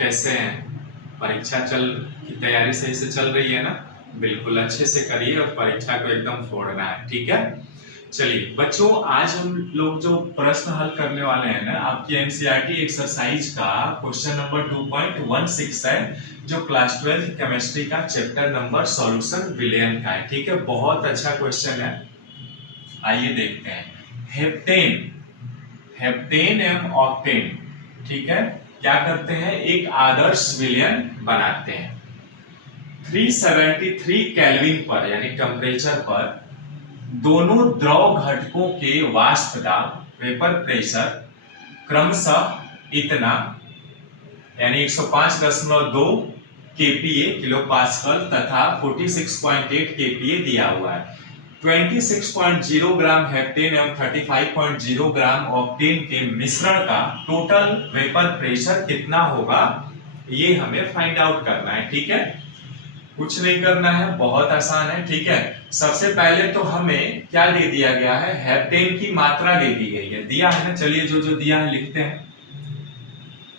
कैसे हैं? परीक्षा की तैयारी सही से चल रही है ना? बिल्कुल अच्छे से करिए और परीक्षा को एकदम फोड़ना है, ठीक है? चलिए बच्चों, आज हम लोग जो प्रश्न हल करने वाले हैं ना, आपकी एनसीईआरटी एक्सरसाइज का क्वेश्चन नंबर 2.16 है, जो क्लास 12 केमिस्ट्री का चैप्टर नंबर सॉल्यूशन विलयन का है, ठीक है? बहुत अच्छा क्वेश्चन है, आइए देखते हैं। हेप्टेन एवं ऑक्टेन, ठीक है, क्या करते हैं? एक आदर्श विलयन बनाते हैं। 373 केल्विन पर यानी टेम्परेचर पर दोनों द्रव घटकों के वाष्प दाब वेपर प्रेशर क्रमशः इतना यानी 105.2 kPa किलो पास्कल तथा 46.8 kPa दिया हुआ है। 26.0 ग्राम हेप्टेन एवं 35.0 ग्राम ऑक्टेन के मिश्रण का टोटल वेपर प्रेशर कितना होगा, ये हमें फाइंड आउट करना है, ठीक है? कुछ नहीं करना है, बहुत आसान है, ठीक है? सबसे पहले तो हमें क्या दे दिया गया है? हेप्टेन की मात्रा दे दी गई है, दिया है ना? चलिए जो जो दिया है लिखते हैं।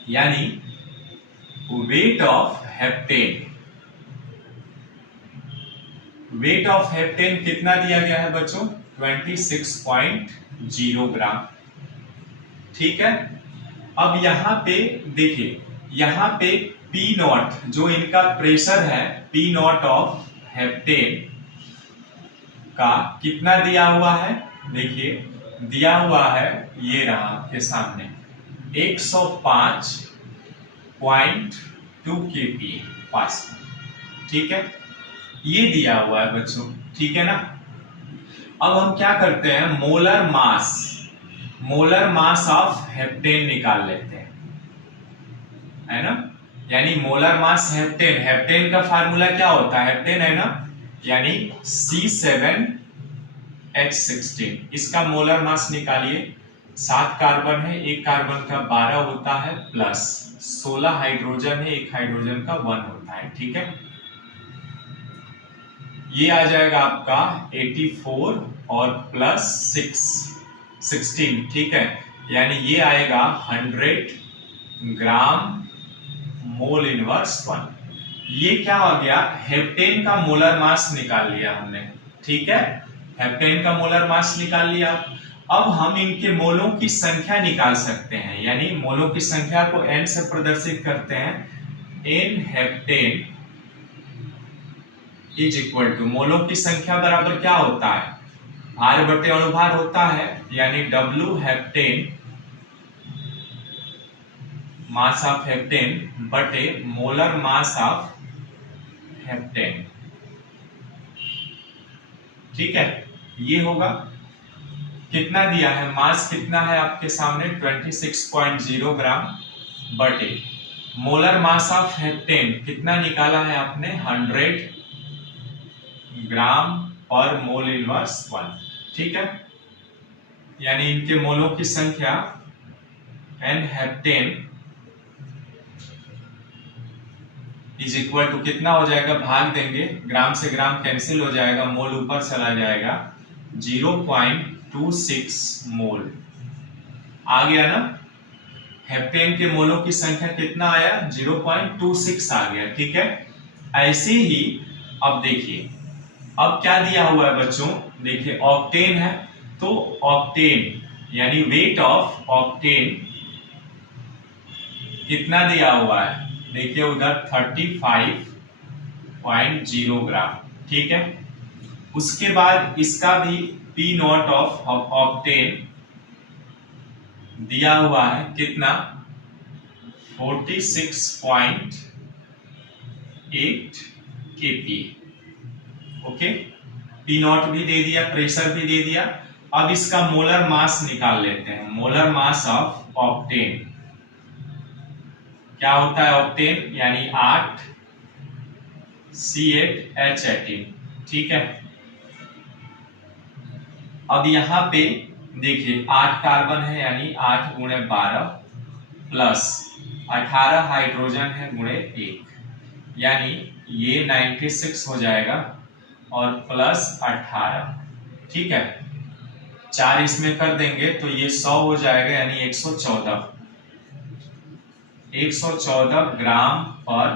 यानी वेट ऑफ हेप्टेन कितना दिया गया है बच्चों? 26.0 ग्राम, ठीक है? अब यहां पे देखिए, यहां पे P नॉट जो इनका प्रेशर है, P नॉट ऑफ हेप्टेन का कितना दिया हुआ है? देखिए दिया हुआ है, ये रहा आपके सामने 105.2 kPa पास्कल, ठीक है? ये दिया हुआ है बच्चों, ठीक है ना? अब हम क्या करते हैं? मोलर मास ऑफ हेप्टेन निकाल लेते हैं, है ना? यानी मोलर मास हेप्टेन का फार्मूला क्या होता है? हेप्टेन है ना, यानी C7H16। इसका मोलर मास निकालिए। 7 कार्बन है, एक कार्बन का 12 होता है, प्लस 16 हाइड्रोजन है, एक हाइड्रोजन का 1 होता है, ठीक है? ये आ जाएगा आपका 84 और प्लस 16, ठीक है? यानी ये आएगा 100 ग्राम मोल इनवर्स 1। ये क्या हो गया? हेप्टेन का मोलर मास निकाल लिया हमने, ठीक है? हेप्टेन का मोलर मास निकाल लिया। अब हम इनके मोलों की संख्या निकाल सकते हैं, यानी मोलों की संख्या को n से प्रदर्शित करते हैं। n heptane is equal to, मोलों की संख्या बराबर क्या होता है? भार बटे अणुभार होता है, यानी W heptane mass of heptane बटे मोलर मास ऑफ हेप्टेन, ठीक है? ये होगा, कितना दिया है? मास कितना है आपके सामने? 26.0 ग्राम बटे मोलर मास ऑफ हेप्टेन कितना निकाला है आपने? 100 ग्राम पर मोल इनवर्स 1, ठीक है? यानी इनके मोलों की संख्या n heptane is equal to कितना हो जाएगा? भाग देंगे, ग्राम से ग्राम कैंसिल हो जाएगा, मोल ऊपर चला जाएगा, 0.26 मोल आ गया ना? हेप्टेन के मोलों की संख्या कितना आया? 0.26 आ गया, ठीक है? ऐसे ही अब देखिए, अब क्या दिया हुआ है बच्चों? देखिए ऑक्टेन है, तो ऑक्टेन यानी वेट ऑफ ऑक्टेन कितना दिया हुआ है? देखिए उधर 35.0 ग्राम, ठीक है? उसके बाद इसका भी P नॉट ऑफ ऑक्टेन दिया हुआ है, कितना? 46.8 kPa, ओके? P नॉट भी दे दिया, प्रेशर भी दे दिया। अब इसका मोलर मास निकाल लेते हैं। मोलर मास ऑफ ऑक्टेन क्या होता है? ऑक्टेन यानी 8 C8H18, ठीक है? अब यहां पे देखिए 8 कार्बन है, यानी 8 गुणे 12 प्लस 18 हाइड्रोजन है गुणे 1, यानी ये 96 हो जाएगा और प्लस 18, ठीक है? 4 इसमें कर देंगे तो ये 100 हो जाएगा, यानी 114। 114 ग्राम पर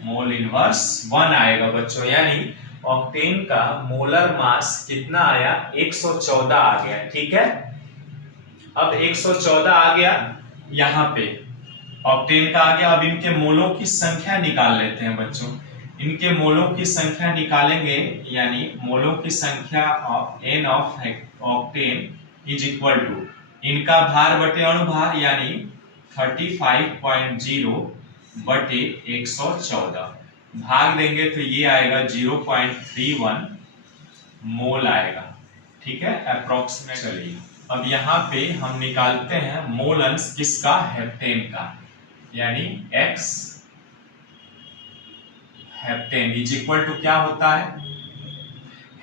मोल इनवर्स 1 आएगा बच्चों। यानी ऑक्टेन का मोलर मास कितना आया, 114 आ गया। ठीक है, अब 114 आ गया, यहाँ पे ऑक्टेन का आ गया। अब इनके मोलों की संख्या निकाल लेते हैं बच्चों। इनके मोलों की संख्या निकालेंगे, यानी मोलों की संख्या of n of octane is equal to इनका भार बटे अणुभार, यानी 35.0 बटे 114 भाग देंगे तो ये आएगा 0.31 मोल आएगा। ठीक है, अप्रोक्सीमेट। चलिए अब यहाँ पे हम निकालते हैं मोल अंश किसका, हेप्टेन का, यानी x heptane is equal to क्या होता है,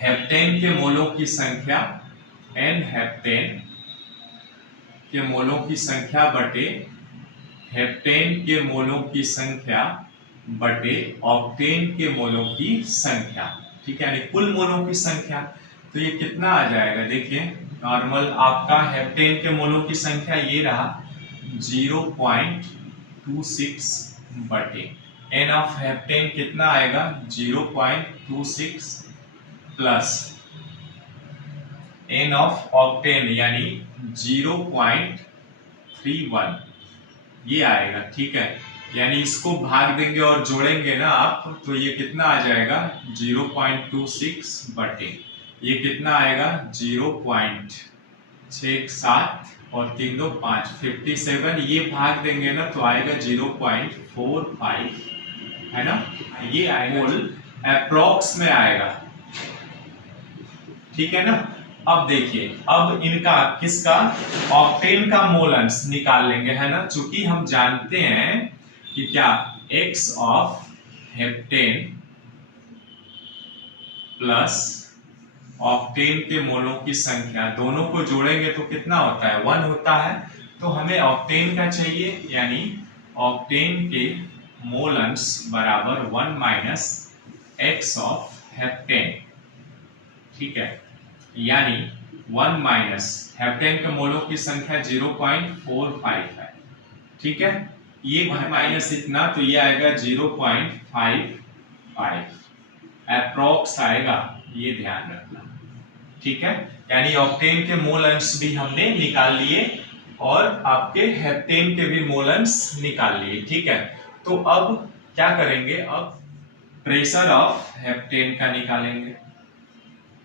हेप्टेन के मोलों की संख्या n हेप्टेन के मोलों की संख्या बटे हेप्टेन के मोलों की संख्या बटे ऑक्टेन के मोलों की संख्या। ठीक है, यानी कुल मोलों की संख्या। तो ये कितना आ जाएगा, देखिए नॉर्मल आपका हेप्टेन के मोलों की संख्या ये रहा 0.26 बटे एन ऑफ हेप्टेन कितना आएगा 0.26 प्लस एन ऑफ ऑक्टेन यानी 0.31 ये आएगा। ठीक है, यानी इसको भाग देंगे और जोड़ेंगे ना आप, तो ये कितना आ जाएगा 0.26 बटे ये कितना आएगा 0.67 और 3 2 5 57, ये भाग देंगे ना तो आएगा 0.45, है ना, ये आएगा मोल अप्रोक्स में आएगा। ठीक है ना। अब देखिए, अब इनका किसका, ऑक्टेन का मोल अंश निकाल लेंगे, है ना, चूंकि हम जानते हैं कि क्या x of heptane plus octane के मोलों की संख्या दोनों को जोड़ेंगे तो कितना होता है 1 होता है। तो हमें ऑक्टेन का चाहिए, यानी ऑक्टेन के मोल अंश बराबर 1 माइनस x ऑफ हेप्टेन। ठीक है, यानी 1 माइनस हेप्टेन के मोलों की संख्या 0.45 है। ठीक है, ये माइनस इतना तो ये आएगा 0.55 अप्रोक्स आएगा, ये ध्यान रखना। ठीक है, यानी ऑक्टेन के मोल अंश भी हमने निकाल लिए और आपके हेप्टेन के भी मोल अंश निकाल लिए। ठीक है, तो अब क्या करेंगे, अब प्रेशर ऑफ हेप्टेन का निकालेंगे।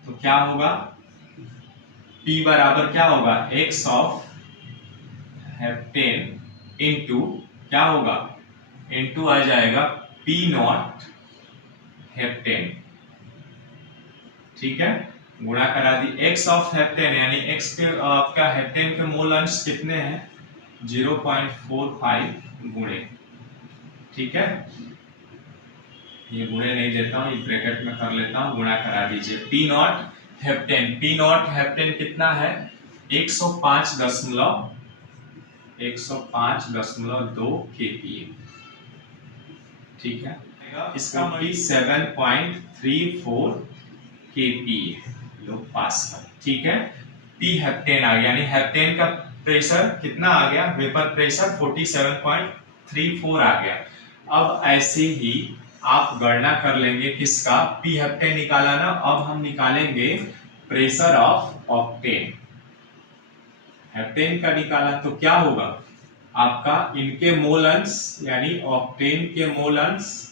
तो क्या होगा, P बराबर क्या होगा x ऑफ हेप्टेन इंटू क्या होगा, इंटू आ जाएगा P नॉट हेप्टेन। ठीक है, गुणा करा दी x ऑफ हेप्टेन, यानी x के आपका हेप्टेन के मोल अंश कितने हैं 0.45 गुणे। ठीक है, ये गुणे नहीं देता हूं, ये ब्रैकेट में कर लेता हूं, गुणा करा दीजिए। P not heptane, P not heptane कितना है 105.2 kPa। ठीक है, इसका 7.34 kPa लो पास्कल। ठीक है, P हेप्टेन आ गया, यानी हेप्टेन का प्रेशर कितना आ गया, वेपर प्रेशर 47.34 आ गया। अब ऐसे ही आप गणना कर लेंगे किसका, P हेप्टेन निकाला ना, अब हम निकालेंगे प्रेशर ऑफ ऑक्टेन। हेप्टेन का निकाला तो क्या होगा आपका, इनके मोल अंश यानी ऑक्टेन के मोल अंश।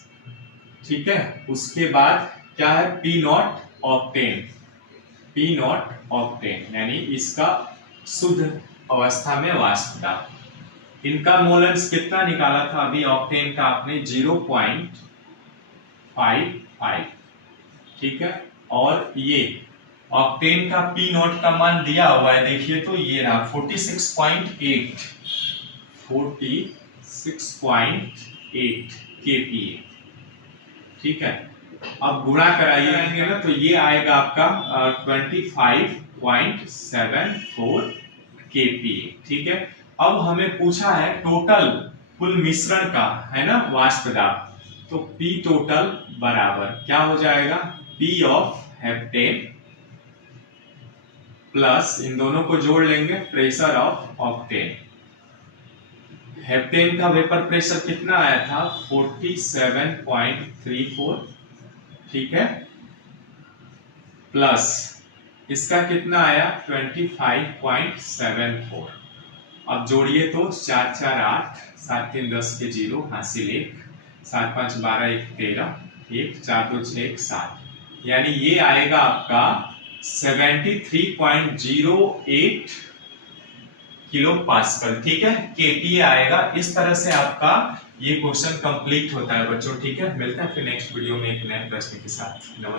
ठीक है, उसके बाद क्या है P not octane, P not octane यानी इसका शुद्ध अवस्था में वाष्प दाब। इनका मोल अंश कितना निकाला था अभी ऑक्टेन का आपने 0.55। ठीक है, और ये ऑक्टेन का P नॉट का मान दिया हुआ है, देखिए तो ये रहा 46.8 kPa। ठीक है, अब गुणा कराइएगा ना तो ये आएगा आपका 25.74 kPa। ठीक है, अब हमें पूछा है टोटल कुल मिश्रण का, है ना, वाष्प दाब। तो P टोटल बराबर क्या हो जाएगा, P ऑफ हेप्टेन प्लस इन दोनों को जोड़ लेंगे प्रेशर ऑफ ऑक्टेन। हेप्टेन का वेपर प्रेशर कितना आया था 47.34, ठीक है, प्लस इसका कितना आया 25.74। अब जोड़िए तो 4 4 8, 7 3 10 के 0, हासिल 1, 7 5 12 1 13, 1 4 2 6 1 7, यानी ये आएगा आपका 73.08 किलो पास्कल, ठीक है, केपीए आएगा। इस तरह से आपका ये क्वेश्चन कंप्लीट होता है बच्चों, ठीक है। मिलते हैं फिर नेक्स्ट वीडियो में एक नए प्रश्न के साथ। नमस्कार।